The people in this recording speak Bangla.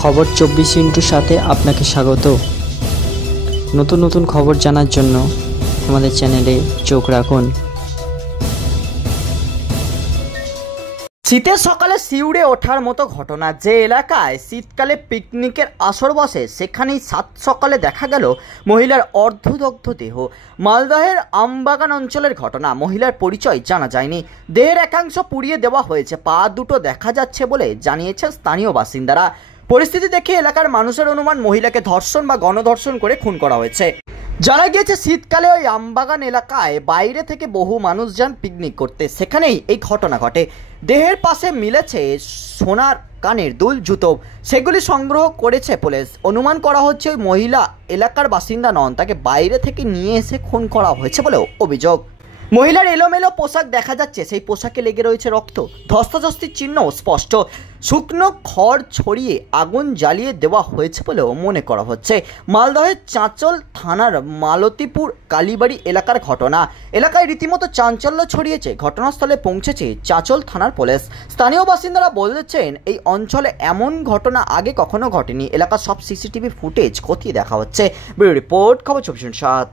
খবর 24 সাথে আপনাকে স্বাগত। নতুন নতুন খবর জানার জন্য আমাদের চ্যানেলে চোখ রাখুন। শীতের সকালে শিউরে ওঠার মতো ঘটনা। যে এলাকায় শীতকালে পিকনিকের আসর বসে সেখানেই সাত সকালে দেখা গেল মহিলার অর্ধদগ্ধ দেহ। মালদহের আমবাগান অঞ্চলের ঘটনা। মহিলার পরিচয় জানা যায়নি। দেহের একাংশ পুড়িয়ে দেওয়া হয়েছে, পা দুটো দেখা যাচ্ছে বলে জানিয়েছে স্থানীয় বাসিন্দারা। পরিস্থিতি দেখে এলাকার মানুষের অনুমান মহিলাকে ধর্ষণ বা গণধর্ষণ করে খুন করা হয়েছে। জানা গিয়েছে শীতকালে ওই আমবাগান এলাকায় বাইরে থেকে বহু মানুষ যান পিকনিক করতে, সেখানেই এই ঘটনা ঘটে। দেহের পাশে মিলেছে সোনার কানের দুল, জুতো, সেগুলি সংগ্রহ করেছে পুলিশ। অনুমান করা হচ্ছে ওই মহিলা এলাকার বাসিন্দা নন, তাকে বাইরে থেকে নিয়ে এসে খুন করা হয়েছে বলেও অভিযোগ। মহিলার এলোমেলো পোশাক দেখা যাচ্ছে, সেই পোশাকে লেগে রয়েছে রক্ত, ধস্তাধস্তির চিহ্ন স্পষ্ট। শুকনো খড় ছড়িয়ে আগুন জ্বালিয়ে দেওয়া হয়েছে বলেও মনে করা হচ্ছে। মালদহের চাঁচল থানার মালতীপুর কালীবাড়ি এলাকার ঘটনা। এলাকায় রীতিমতো চাঞ্চল্য ছড়িয়েছে। ঘটনাস্থলে পৌঁছেছে চাঁচল থানার পুলিশ। স্থানীয় বাসিন্দারা বলেছেন এই অঞ্চলে এমন ঘটনা আগে কখনো ঘটেনি। এলাকার সব সিসিটিভি ফুটেজ খতিয়ে দেখা হচ্ছে। ব্যুরো রিপোর্ট, খবর 24/7।